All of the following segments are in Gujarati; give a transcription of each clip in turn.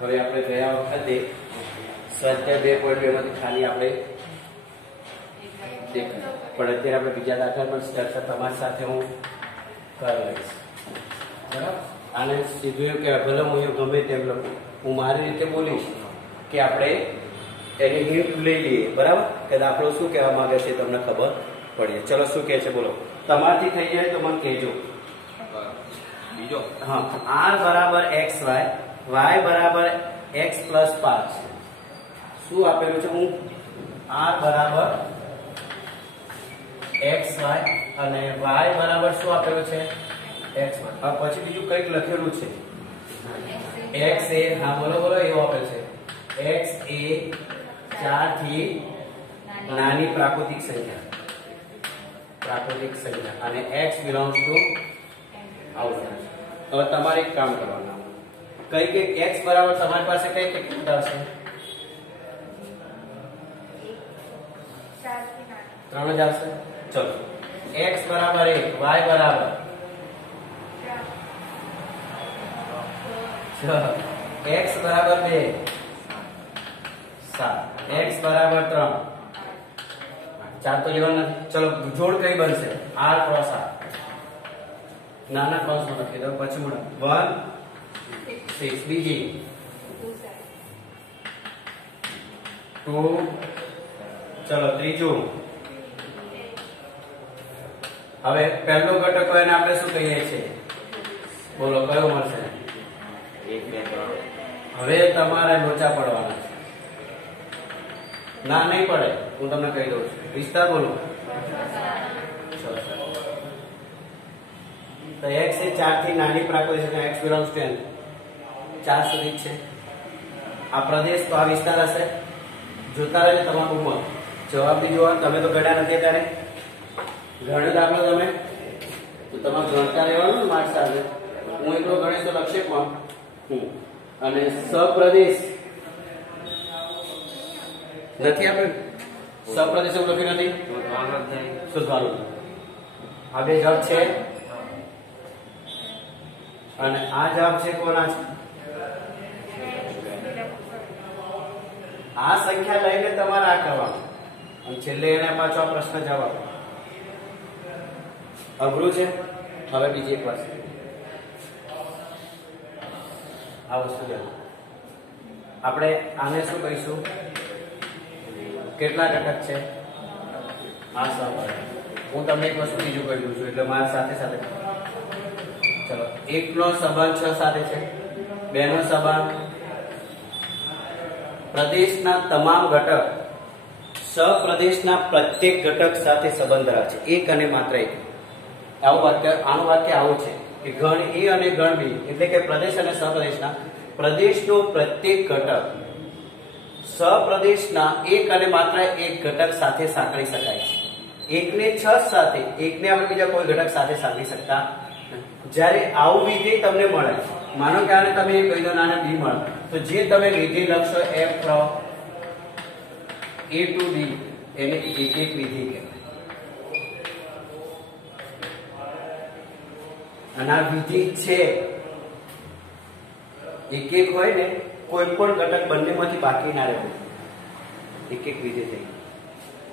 હવે આપણે ગયા વખતે સ્વાધ્યાય 2.2 માંથી ખાલી આપણે પણ અત્યારે આપણે બીજા દાખલા પર ચર્ચા તમારી સાથે હું કરી લઈશ. બરાબર? આને સીધું એવું કહેવાય, ભલે હું એવું ગમે તેમ લખું, હું મારી રીતે બોલીશ કે આપણે એની હિન્ટ લઈ લઈએ. બરાબર? કે દાખલો શું કહેવા માંગે છે તમને ખબર પડીએ. ચલો શું કહે છે બોલો. તમારથી થઈ જાય તો મને કહેજો. બીજો હા, r બરાબર xy, y બરાબર x પ્લસ 5. શું આપેલું છે? હું r બરાબર xy અને y બરાબર શું આપેલું છે? xy. હવે પછી બીજું કંઈક લખેલું છે x એ, હા બોલો બોલો, એવું આપેલ છે x એ 4 થી નાની પ્રાકૃતિક સંખ્યા અને x બિલોંગ્સ ટુ આઉટસાઇડ. હવે તમારે એક કામ કરવાનું, કઈ કે x બરાબર તમારી પાસે કઈ કિંમત આવશે? 3 જ આવશે. ચલો x બરાબર 1, y બરાબર 6, x બરાબર 2, 7, x બરાબર 3. 4 તો લેવાના નથી. ચલો જોડ કઈ બનશે? r cross r. નાના કૌંસમાં લખી દો. પછી 1 6. બીજી 2. ચલો ત્રીજું. હવે પહેલો ઘટક હોય એને આપણે શું કહીએ છીએ? બોલો કયો મળશે? 1 2 3. હવે તમારે લોચા પડવાના છે. ના નહીં પડે, હું તમને કહી દઉં છું. વિસ્તાર બોલો. તો x એ 4 થી નાની પ્રાકૃતિક સંખ્યા, x બિલોંગ્સ ટુ 4 સુધી છે. આ પ્રદેશ તો આ વિસ્તાર હશે. જોતા રહેજો તમારું ઉંમર. જવાબ બી જોવા. તમે તો ગણ્યા નથી ત્યારે. ગણ્યો દાખલો તમે તો તમારે ગણતા રહેવાનું માર્ક્સ સાથે. હું એટલો ગણીશ તો લખશે કોણ? અને સપ્રદેશ નથી આપણે સપ્રદેશ એવું લખ્યું નથી. શોધવાનું. આ બે જવાબ છે અને આ જવાબ છે કોના છે? આ સંખ્યા લઈને તમારે આ કરવાનું અને છેલ્લે એને પાછો આ પ્રશ્ન જવાબ. અઘરું છે. હવે બીજી એક વસ્તુ, આ વસ્તુ આપણે આને શું કહીશું? કેટલા ઘટક છે? આ સપ્રદેશ. હું તમને એક વસ્તુ બીજું કહી દઉં છું એટલે મારા સાથે સાથે. ચલો 1 નો સંબંધ 6 સાથે છે, 2 નો સંબંધ પ્રદેશના તમામ ઘટક સપ્રદેશના પ્રત્યેક ઘટક સાથે સંબંધ ધરાવે છે. એક અને માત્ર એક. આવું વાક્ય, આનું વાક્ય આવું છે કે ગણ એ અને ગણ બી એટલે કે પ્રદેશ અને સપ્રદેશના પ્રદેશનો પ્રત્યેક ઘટક સપ્રદેશના એક અને માત્ર એક ઘટક સાથે સાંકળી શકાય છે. એકને 6 સાથે, એકને આપણે બીજા કોઈ ઘટક સાથે સાંકળી શકતા. જ્યારે આવું વિધેય તમને મળે, માનો કે આને તમે કહી દો નાના બી મળે, તો જે તમે વિધેય લખશો f from a to b એને એક એક વિધેય કહેવાય. અને આ વિધેય છે એક એક હોય ને, કોઈ પણ ઘટક બંનેમાંથી બાકી ના રહેવું. એક એક વિધેય થઈ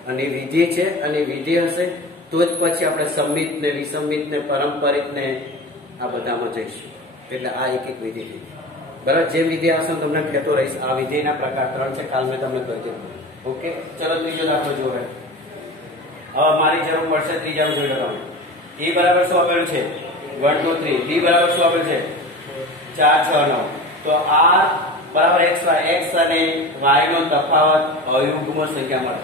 અને વિધેય છે અને વિધેય હશે તો જ પછી આપણે સંમિત ને વિસંમિત ને પારંપરિક ને આ બધામાં જઈશું. એટલે આ એક એક વિધેય થઈ. બરાબર? જે વિધેય આવશે તમને કહેતો રહીશ. આ વિધેયના પ્રકાર 3 છે, કાલ મેં તમને કહી દીધું. ઓકે, ચલો ત્રીજો દાખલો જુઓ. હવે મારી જરૂર પડશે ત્રીજાનું જોઈ લો તમે. એ બરાબર શું આપેલું છે? 1 2 3. બી બરાબર શું આપેલું છે? 4 6 9. તો r બરાબર xy, x અને y નો તફાવત અયુગ્મ સંખ્યા મળે.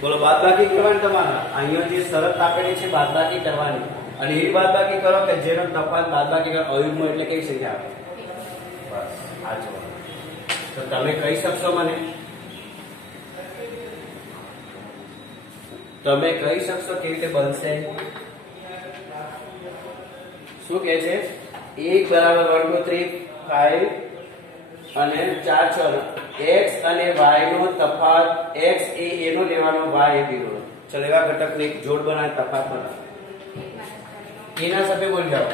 બોલો બાદબાકી કરવાની તમારે. અહીંયા જે શરત આપેલી છે બાદબાકી કરવાની, અને એ બાદબાકી કરો કે જેનો તફાવત બાદબાકી કરો અયુગ્મ એટલે કેવી સંખ્યા આવે? બસ આ જવાબ. તો તમે કહી શકશો મને? તમે કહી શકશો કેવી રીતે બનશે? શું કહે છે? 1 બરાબર 1 2 3 5 અને 4 6. x અને y નો તફાવત, x એ એનો લેવાનો, y એ બીનો. ચલો એવા ઘટકને એક જોડ બનાવે, તફાવત બનાવે. એના સાથે બોલ જાઓ.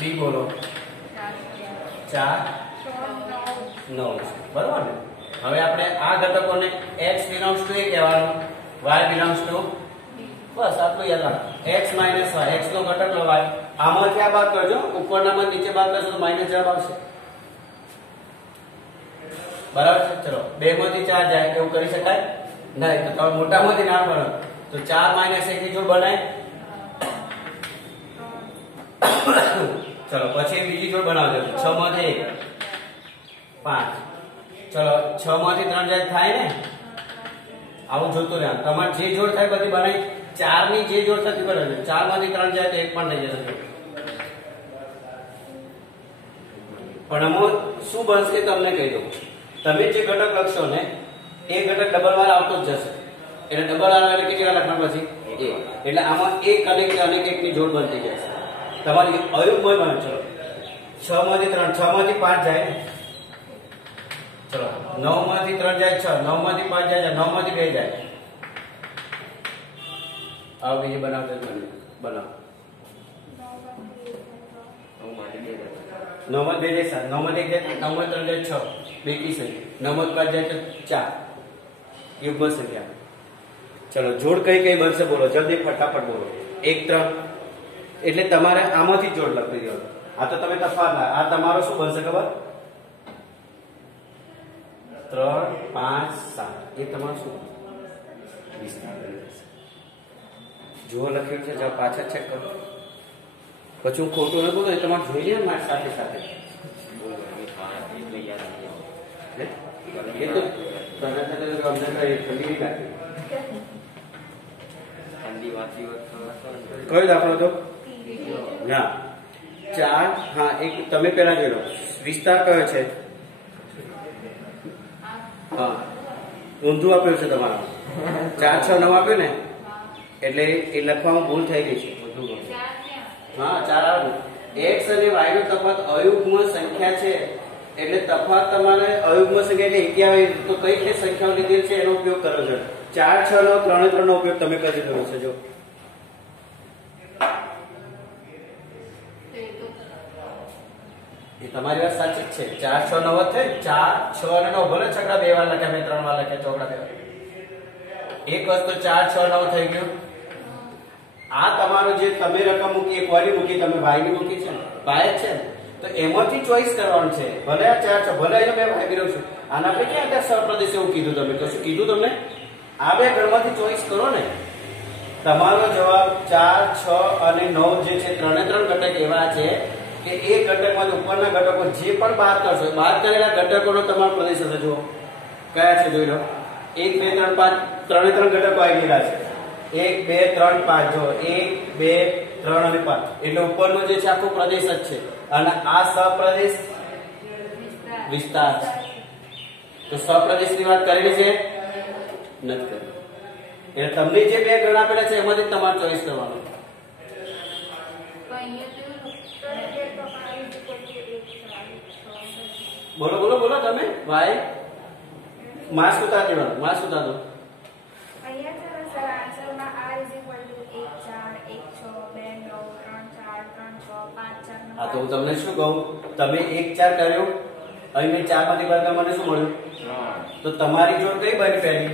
2 બી બોલો 4 9 બરાબર ને. હવે આપણે આ ઘટકોને x belongs to a કહેવાનું, y belongs to બસ આટલું યાદ રાખો. x minus y, x નો ઘટક લો y. આમાંથી આ બાદ કરજો, ઉપરનામાં નીચે બાદ કરશો તો માઈનસ જવાબ આવશે. બરાબર છે. ચલો 2 માંથી 4 જાય એવું કરી શકાય નહીં, તો તમે મોટામાંથી ના ગણો તો 4 minus 1 ની જોડ બનાય. ચલો પછી બીજી જોડ બનાવજો. 6 માંથી 1 5. ચલો 6 માંથી 3 જાય થાય ને, આવું જોતું રહેવાનું. તમારે જે જોડ થાય બધી બનાવી. 4 ની જે જોડ થતી બનાવજો. 4 માંથી 3 જાય તો 1 પણ થઈ જશે. પણ આમાં શું બનશે તમને કહી દઉં. તમે જે ઘટક લખશો ને એ ઘટક ડબલ વાર આવતો જ જશે. એટલે ડબલ આવે એટલે કેટલી વાર લખવાનું પછી a. એટલે આમાં એક અને એક ની જોડ બનતી જશે. તમારી અયુગ્મ બને. ચલો 6 માંથી 3, 6 માંથી 5 જાય. ચલો 9 માંથી 3 જાય 6, 9 માંથી 5 જાય 9 માંથી 2 જાય. આવો બીજી બનાવતો બનાવો. 9 માંથી 2 જાય 7, 9 માંથી 1 જાય 9 માંથી 3 જાય 6, બેકી સંખ્યા. 9 માંથી 5 જાય તો 4, યુગ્મ સંખ્યા. ચલો જોડ કઈ કઈ બનશે બોલો જલ્દી ફટાફટ બોલો. 1 3 એટલે તમારે આમાંથી જોડ લખી દેવાનું. આ તો તમે તફાવત, આ તમારો શું બનશે ખબર? 3 5 7 એ તમારું શું વિસ્તાર બની જશે. જો લખ્યું છે જાઓ પાછા ચેક કરો. પછી હું ખોટું ન બોલું એ તમારે જોઈ લે મારી સાથે સાથે. એ તો અમને કઈ ઠંડી લાગી. કયો દાખલો તો ના 4. હા એક તમે પેલા જોઈ લો વિસ્તાર કયો છે. હા ઊંધું આપ્યું છે તમારું. 4 6 9 આપ્યું ને એટલે એ લખવામાં ભૂલ થઈ ગઈ છે. હા 4 આવ્યું. x અને y નો તફાવત અયુગ્મ સંખ્યા છે એટલે તફાવત તમારે અયુગ્મ સંખ્યા એટલે એકી આવે તો કઈ કઈ સંખ્યાઓ લીધેલ છે એનો ઉપયોગ કરો છો. 4 6 9 3 નો ઉપયોગ તમે કરી રહ્યો છો. જો એ તમારી વાત સાચી જ છે. 4 6 9 થાય 4 6 અને 9 ભલે છકડા 2 વાર લખ્યા, મેં 3 વાર લખ્યા, ચોકડા 2 વાર. એક વસ્તુ 4 6 9 થઈ ગયું. આ તમારો જે તમે રકમ મૂકી એક વાળી મૂકી તમે ભાઈ ની મૂકી છે ને ભાઈ જ છે ને તો એમાંથી ચોઈસ કરવાનું છે. ભલે આ 4 6 ભલે અહીંયા મેં ભાઈ કર્યો છું. આના આપણે ક્યાં ત્યાં સહપ્રદેશ એવું કીધું તમે કશું કીધું તમને? આ બે ગણમાંથી ચોઈસ કરો ને. તમારો જવાબ 4 6 અને 9 જે છે 3 ઘટક એવા છે કે એ ઘટકમાંથી ઉપરના ઘટકો જે પણ બાદ કરશો બાદ કરેલા ઘટકોનો તમારો પ્રદેશ હશે. જુઓ કયા છે જોઈ લો. 1 2 3 5 3 ઘટકો આવી ગયેલા છે. 1 2 3 5 જો 1 2 3 અને 5 એટલે ઉપરનો જે છે આખો પ્રદેશ જ છે અને આ સપ્રદેશ વિસ્તાર છે. તો સપ્રદેશની વાત કરેલી છે નથી કરી. એટલે તમને જે બે ગણ આપેલા છે એમાંથી તમારે ચોઈસ કરવાનું. બોલો બોલો બોલો તમે ભાઈ માસ ઉતાર દેવાનું. માસ ઉતાર દો. હા તો હું તમને શું કહું, તમે 1 4 કર્યો અહીં મેં 4 માંથી બાદ મને શું મળ્યું? તો તમારી જોડ કઈ બની પહેલી?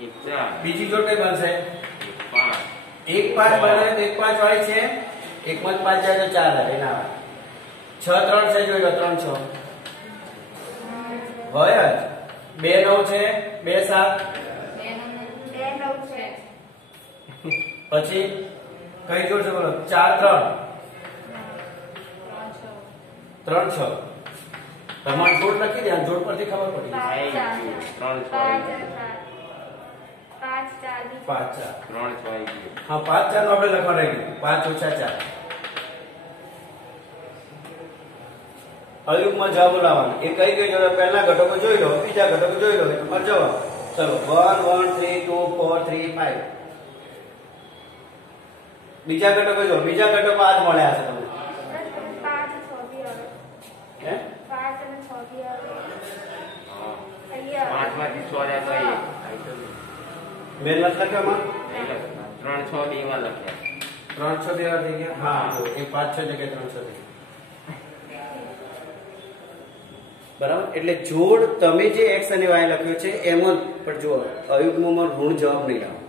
1 4. બીજી જોડ કઈ બનશે? 5. 1 5 બને તો 1 5 વાળી છે. 1 માં 5 જાય તો 4 થાય એના 6 3 છે જોઈ લો 3 6 હોય જ. 2 9 છે 2 7 પછી કઈ જોડ છે બોલો? 4 3 3 6 તમારે જોડ લખી દે. જોડ પરથી ખબર પડી 5 4 હા 5 4 નો આપણે લખવા રહી ગયું. 5 ઓછા 4 અયુગ્મમાં જવાબ લાવવાનો. એ કઈ કઈ જોડે પહેલા ઘટકો જોઈ લો, બીજા ઘટકો જોઈ લો તમારો જવાબ. ચલો 1 1 3 2 4 3 5 બીજા ઘટકો જો. બીજા ઘટકો આજ મળ્યા છે તમને. 5 અને 6 થી આવે. 5 માંથી 6 રહ્યા તો મેં નથી લખ્યામાં 3 6 2 માં લખ્યા. 3 6 જેવા થઈ ગયા. હા જો એ 5 6 જગ્યાએ 3 6 થઈ બરાબર. એટલે જોડ તમે જે x અને y લખ્યો છે એમ જ, પણ જો અયુગ્મમાં ઋણ જવાબ નહીં આવે.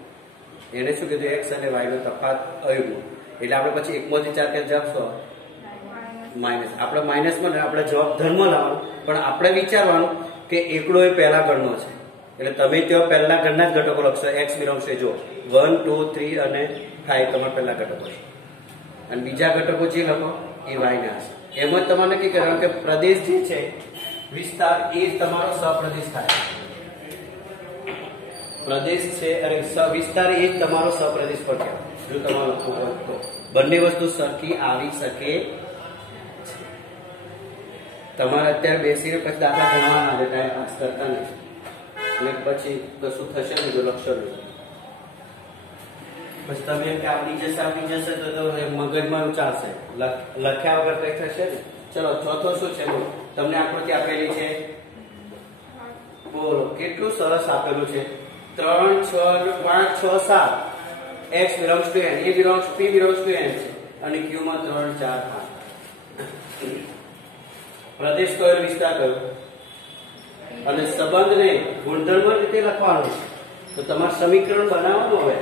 એને શું કીધું, x અને y નો તફાત અયુગ્મ. એટલે આપણે પછી 1 માંથી 4 કે જવાબ શું માઇનસ. આપણે માઇનસમાં આપણે જવાબ ધર્મ લાવવાનો, પણ આપણે વિચારવાનું કે એકડો એ પહેલા ગણનો છે. એટલે તમે ત્યાં પહેલા ગણના જ ઘટકો લખશો. x બિલોંગ્સ ટુ જો 1 2 3 અને 5 તમારા પહેલા ઘટકો છે, અને બીજા ઘટકો જે લખો એ y ના હશે. એમ જ તમારે નક્કી કરવાનું કે પ્રદેશ જે છે, વિસ્તાર એ તમારો સપ્રદેશ થાય. પ્રદેશ છે અને વિસ્તાર એ તમારો સપ્રદેશ પર કહેવાય. જો તમારે લખવું હોય તો બંને વસ્તુ સરખી આવી શકે. તમારે અત્યારે બેસીને પછી દાખલા ગણવાના છે, ટાઈમ પાસ કરતા નથી, અને પછી કશું થશે ને જો લક્ષો નહીં. પછી તમે એમ કે આવડી જશે તો મગજમાં ચાલશે, લખ્યા વગર કઈ થશે ને. ચલો ચોથો શું છે, તમને આકૃતિ આપેલી છે, બોલો કેટલું સરસ આપેલું છે. 3 6 5 6 7 x belongs to n, a belongs p belongs to n છે, અને q માં 3 4 5. પ્રદેશ કયો, વિસ્તાર કયો, અને સંબંધને ગુણધર્મ રીતે લખવાનું. તો તમારે સમીકરણ બનાવવાનું હોય.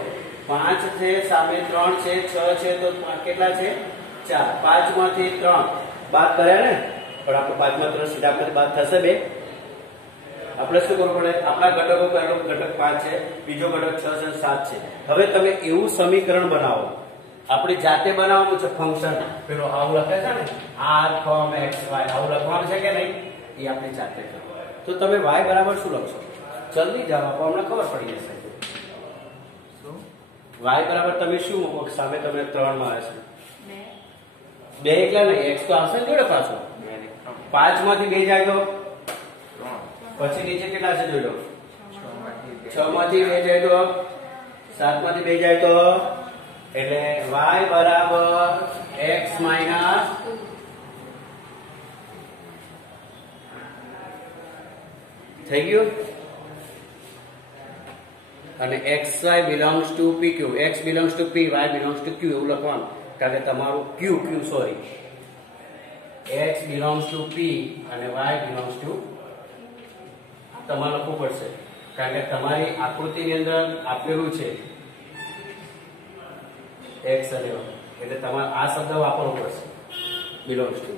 5 છે, સામે 3 છે, 6 છે, તો કેટલા છે 4. 5 માંથી 3 બાદ કર્યા ને, પણ આપણે 5 માં 3 સીધા આપણે બાદ થશે 2. આપણે શું કરવું પડે, આપણા ઘટકો પહેલો ઘટક 5 છે, બીજો ઘટક 6 છે, 7 છે. હવે તમે એવું સમીકરણ બનાવો, આપણે જાતે બનાવવાનું છે. ફંક્શન પેલો આવું લખે છે ને, r from x y આવું લખવાનું છે કે નહીં, એ આપણે જાતે કરો. તો તમે y બરાબર શું લખશો, જલ્દી જવાબ આપો, અમને ખબર પડી જશે. y બરાબર તમે શું મૂકો, સામે તમે 3 માં આવે છે 2 એકલા નહીં, x તો આવશે ને જોડે પાછો. 5 માંથી 2 જાય તો પછી નીચે કેટલા છે જોઈ લો. 6 માંથી 2 જાય તો 7 માંથી 2 જાય તો, એટલે y બરાબર x માઇનસ થઈ ગયું. અને xy belongs to pq, x belongs to p, y belongs to q એવું લખવાનું. કારણ કે તમારું x belongs to p અને y belongs to તમારે લખવું પડશે. કારણ કે તમારી આકૃતિની અંદર આપેલું છે x અને y, એટલે તમારે આ શબ્દ વાપરવો પડશે. belongs to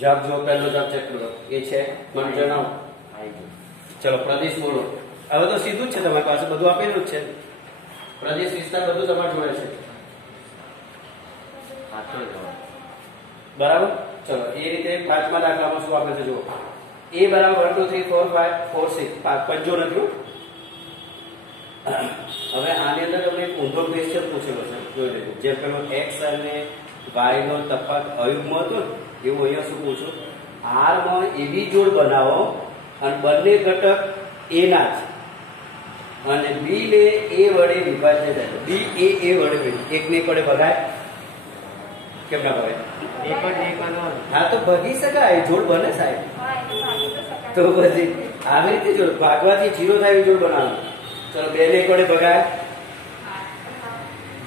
જવાબ જો પહેલો જવાબ ચેક કરો, એ છે મને જણાવો. ચલો પ્રદેશ બોલો. હવે તો સીધું જ છે, તમારી પાસે બધું આપેલું જ છે. પ્રદેશ વિસ્તાર બધું તમારે જોડે છે, બરાબર. ચલો એ રીતે 5મા દાખલામાં શું આપે છે જુઓ. a બરાબર 1 2 3 4 5 4 6 પંજો નથી. હવે આની અંદર તમને એક ઊંધો ક્વેશ્ચન પૂછેલો છે, જોઈ લેજો. જે પેલો x અને y નો તફાત અયુગ્મ હતો ને, એવું અહીંયા શું પૂછું, r માં એવી જોડ બનાવો અને બંને ઘટક a ના છે, અને b ને a વડે વિભાજિત થાય. b a વડે એક ને વડે ભગાય, કેમ ના ભગાય? હા તો ભગી શકાય, જોડ બને સાહેબ. તો પછી આવી રીતે જોડ ભાગવાથી 0 થાય એવી જોડ બનાવવાનું. ચલો 2 ને 1 વડે ભગાય.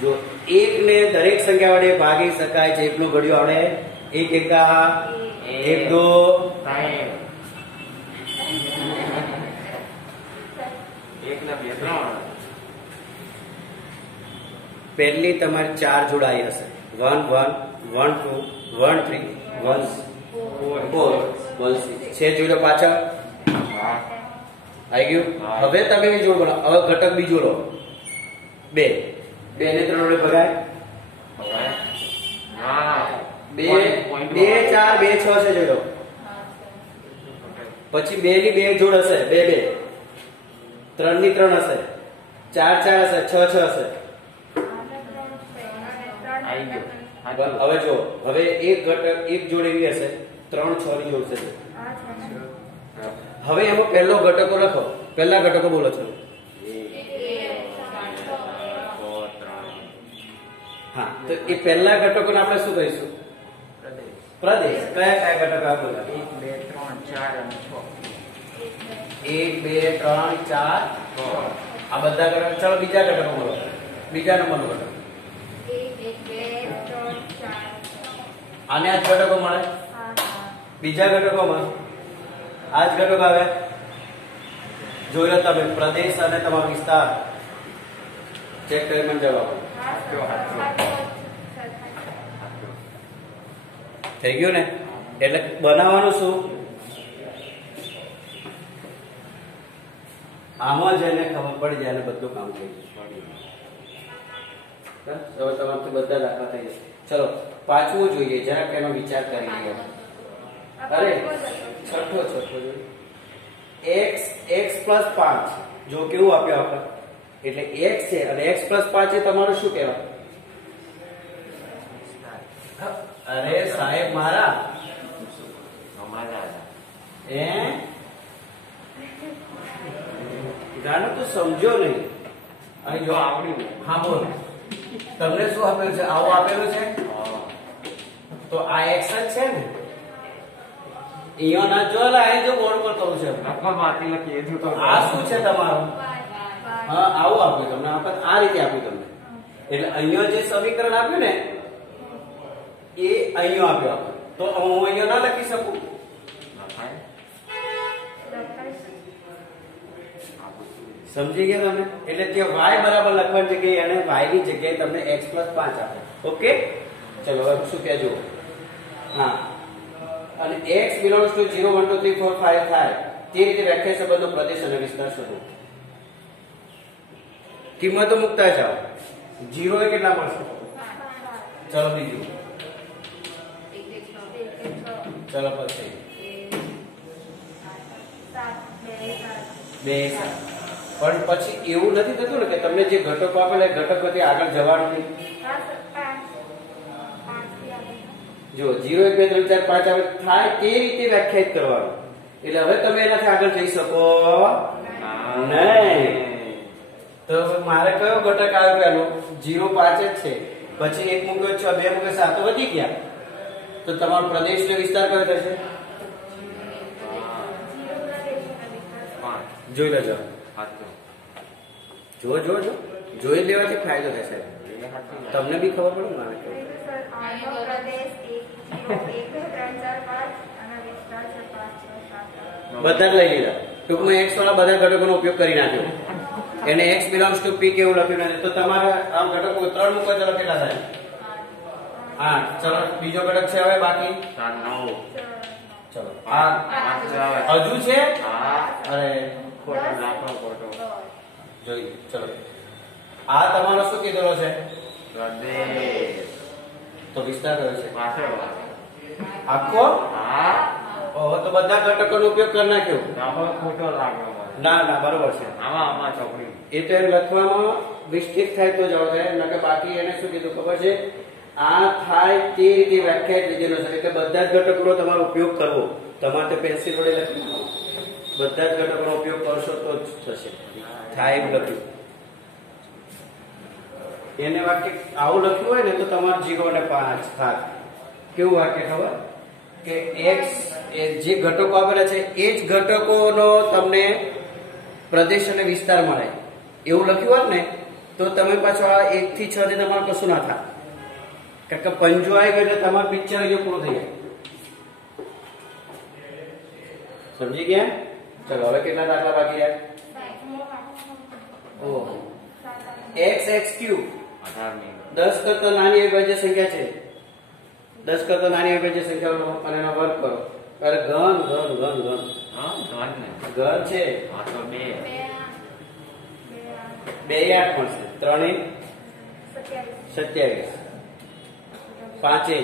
જો 1 ને દરેક સંખ્યા વડે ભાગી શકાય છે. 1 નો ઘડિયો આવડે, 1 એકા 1 2 પહેલી તમારી 4 જોડાઈ હશે. 1 1 1 2 1 3 1 4 1 6 છે. જોઈ લો પાછળ આવી ગયું. હવે તમે એ જોડ બનાવો. હવે ઘટક બીજો લો, 2 2 ને 3 વડે ભગાય. 2 4 2 6 છે. જોઈ લો પછી 2 ની 2 જોડ હશે, 2 2 3 ની 3 હશે, 4 4 હશે, 6 6 હશે. હવે જો હવે એક ઘટક એક જોડ એવી હશે, 3 6 ની જોડ છે. હવે એમાં પહેલો ઘટકો લખો. પહેલા ઘટકો બોલો છો. હા તો એ પહેલા ઘટકોને આપણે શું કહીશું? પ્રદેશ. કયા કયા ઘટકો આ બોલો? 1 2 3 4 આ બધા ઘટકો. ચલો બીજા ઘટકો બોલો. બીજા નંબરનો ઘટક આને આ જ ઘટકો મળે, બીજા ઘટકોમાં આ જ ઘટકો આવે. જોઈ લો તમે પ્રદેશ અને તમારો વિસ્તાર ચેક કરી મને જવાબ થઈ ગયું ને. એટલે બનાવવાનું શું, આમાં જઈને ખબર પડી જાય અને બધું કામ થઈ જાય. હવે તમારાથી બધા દાખલા થઈ જશે. ચલો પાંચમું જોઈએ, જરાક એનો વિચાર કરી લઈએ. અરે છઠ્ઠો જોઈએ. x plus 5 જો કેવું આપ્યું આપણે, એટલે x છે અને x plus 5 છે, તમારું શું કહેવાય? અરે સાહેબ મારા ગાનું તો સમજો નહીં. અહીં જો આવડ્યું. હા બોલ, તમને શું આપેલું છે? આવું આપેલું છે તો આ x જ છે ને. અહીંયા ના જો આ જો બોર્ડ પર કહું છે આ શું છે તમારું? હા આવું આપ્યું તમને, આપણે આ રીતે આપ્યું તમને. એટલે અહીંયા જે સમીકરણ આપ્યું ને એ અહીંયા આપ્યું આપણે, તો હું અહીંયા ના લખી શકું. સમજી ગયા તમે? એટલે ત્યાં y બરાબર લખવાની જગ્યાએ અને y ની જગ્યાએ તમને x plus 5 આપે. ઓકે ચલો હવે શું કહેજો. હા અને x belongs to 0 1 2 3 4 5 થાય તે રીતે વ્યાખ્યા સંબંધનો પ્રદેશ અને વિસ્તાર શોધો. કિંમતો મૂકતા જાઓ. 0 એ કેટલા મળશે? ચલો બીજું. ચલો પછી 2 પણ પછી એવું નથી થતું ને કે તમને જે ઘટકો આપેલા ઘટકોથી આગળ જવાનું નહીં. જો 0 1 2 3 4 5 આવે થાય તે રીતે વ્યાખ્યાયિત કરવાનું. એટલે હવે તમે એનાથી આગળ જઈ શકો નહીં. તો મારે કયો ઘટક આવ્યો પેલો? 0 5 જ છે, પછી 1 મૂક્યો 6 2 મૂક્યો 7 તો વધી ગયા. તો તમારો પ્રદેશ ને વિસ્તાર કયો થશે? જોઈ લેજો. જો જોઈ લેવાથી ફાયદો થશે, તમને બી ખબર પડે મારે. બધા લઈ લીધા ટૂંકમાં x વાળા બધા ઘટકોનો ઉપયોગ કરી નાખ્યો. એને x belongs to p કેવું લખ્યું નથી તો તમારા આ ઘટકો 3 મૂકો. ચલો કેટલા થાય? 8. ચલો બીજો ઘટક છે હવે બાકી 9. ચલો આ હજુ છે. અરે ખોટો જોઈ. ચલો આ તમારો શું કીધેલો છે? તો વિસ્તાર કયો છે? આખો. ઓહો તો બધા ઘટકોનો ઉપયોગ કરી નાખ્યો. ના બરોબર છે. એ તો લખવામાં મિસ્ટેક થાય તો જવાબ થાય, નકર બાકી એને શું કીધું ખબર છે? આ થાય તે રીતે વ્યાખ્યાયિત લીધેલો છે કે બધા જ ઘટકોનો તમારો ઉપયોગ કરવો. તમારે પેન્સિલ વડે લખ્યું, બધા જ ઘટકોનો ઉપયોગ કરશો તો જ થશે. થાય એવું લખ્યું. એને વાક્ય આવું લખ્યું હોય ને તો તમારે 0 અને 5 થાય. કેવું વાક્ય ખબર? કે x એ જે ઘટકો આપેલા છે એ જ ઘટકોનો તમને પ્રદેશ અને વિસ્તાર મળે એવું લખ્યું હોત ને તો તમે પાછો આ 1 થી 6 થી તમારે કશું ના થાય. કારણ કે પંજો આવી ગયો એટલે તમારું પિક્ચર અહીંયા પૂરું થઈ જાય. સમજી ગયા? ચલો હવે કેટલા દાખલા બાકી રહ્યા? ઓહો x ક્યુબ 10 કરતા નાની અવિભાજ્ય સંખ્યા છે. 10 કરતા નાની અવિભાજ્ય સંખ્યાનો અને એનો વર્ગ કરો. અરે ઘન છે. 2 8 મળશે. 3 27 5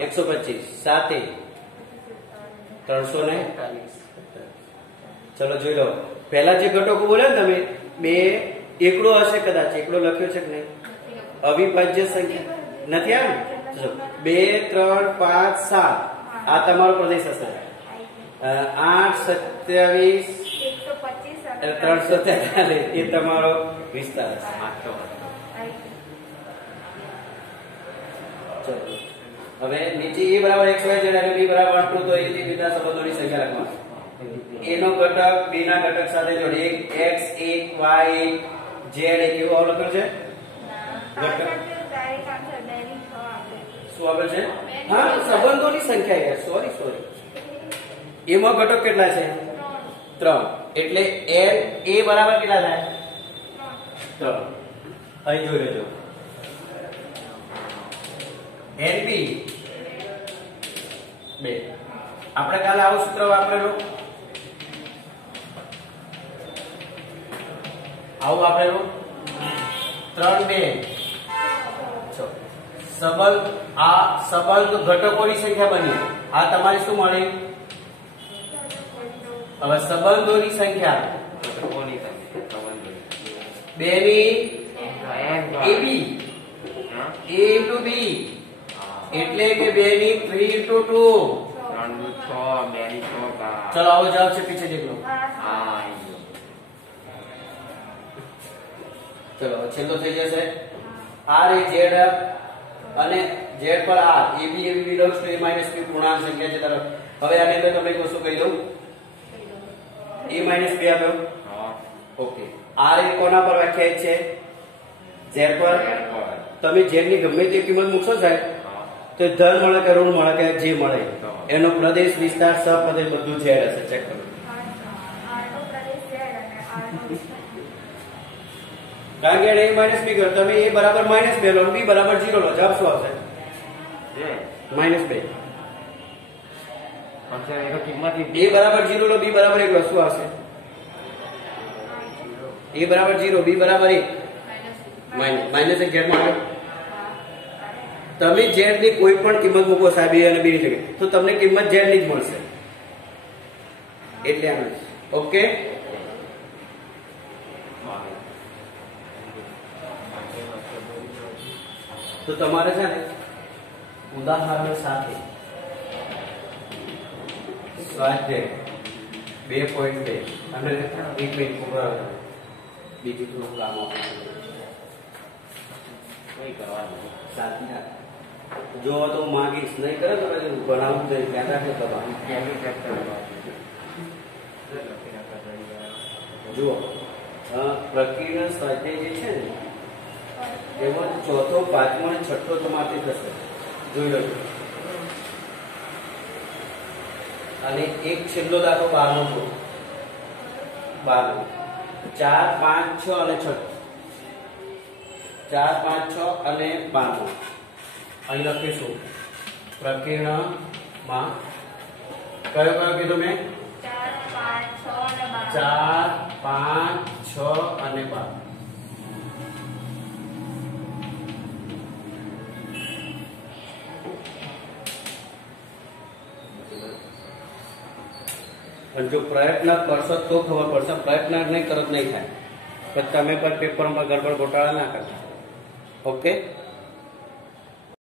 125 7 340. ચલો જોઈ લો. પહેલા જે ઘટકો બોલ્યા ને તમે 2 એકડો હશે, કદાચ એકડો લખ્યો છે કે નહીં? અવિભાજ્ય સંખ્યા નથી આવે ને? 2 3 5 7 આ તમારો પ્રદેશ હશે. 8 27 343 એ તમારો વિસ્તાર હશે. હવે નીચે a બરાબર x y z અને b બરાબર 1 2 તો એ રીતના સંબંધોની સંખ્યા લખવાની. a નો ઘટક b ના ઘટક સાથે જોડે. x 1 y 1 z 1 કેવું લખેલું છે? ઘટક શું આગળ છે? હા, સંબંધોની સંખ્યા યાર, સોરી. એમાં ઘટક કેટલા છે? 3. એટલે n a બરાબર કેટલા થાય? 3. અહીં જોઈ લેજો. nb 2. આપણે કાલે આવું સૂત્ર વાપરેલું, આવું વાપરેલું 3 2 6. સંબંધ ઘટકોની સંખ્યા બની. આ તમારે શું મળી? હવે સંબંધોની સંખ્યા 2 ની ab a into b એટલે કે 2 ની 3 into 2 चलो आओ जवाब से पीछे देख लो. चलो छेल्लो થઈ જશે r એ z અને z પર r ab belongs to a minus b પૂર્ણાંક સંખ્યા છે તરફ. હવે આને અંદર તમને શું કહી દઉં? a minus b આવ્યો. ઓકે, r એ કોના પર વ્યાખ્યાયિત છે? z પર. તમે z ની ગમે તે કિંમત મૂકશો સાહેબ તો ધન મળે કે ઋણ મળે કે જે મળે એનો પ્રદેશ વિસ્તાર સપ્રદેશ બધું z હશે. ચેક કરો. કારણ કે a માઇનસ b કરો, તમે a બરાબર માઇનસ 2 લો, b બરાબર 0 લો, જવાબ શું આવશે? માઇનસ 2. a બરાબર 0 લો, b બરાબર 1 લો, શું આવશે? a બરાબર 0, b બરાબર 1, માઇનસ 1 z માં આવે. તમે z ની કોઈ પણ કિંમત મૂકો સાહેબ a અને b ની જગ્યાએ તો તમને કિંમત z ની જ મળશે. એટલે આમ ઓકે. તો તમારે છે ને ઉદાહરણ સાથે સ્વાધ્યાય 2.2 અને 1 મિનિટ પૂરા બીજું થોડું કામ આપે કઈ કરવાનું સાથી જો તો માગીશ નહીં કરે તો પછી ભણાવું તો ધ્યાન રાખે કરવાનું. જુઓ પ્રક્રિયા સ્વાધ્યાય જે છે ને એમાં ચોથો, પાંચમો અને છઠ્ઠો તમારથી થશે, જોઈ લો. અને એક છેલ્લો દાખલો 12નો છે. 12 4 5 6 અને 6. 4 5 6 અને 12. અહીં લખીશું પ્રકીર્ણમાં કયો કયો કીધું મેં? 4 5 6 અને 12. અને જો પ્રયત્ન કરશો તો ખબર પડશે, પ્રયત્ન નહીં કરો નહીં થાય. પણ તમે પણ પેપરમાં ગડબડ ગોટાળા ના કરતા. ઓકે.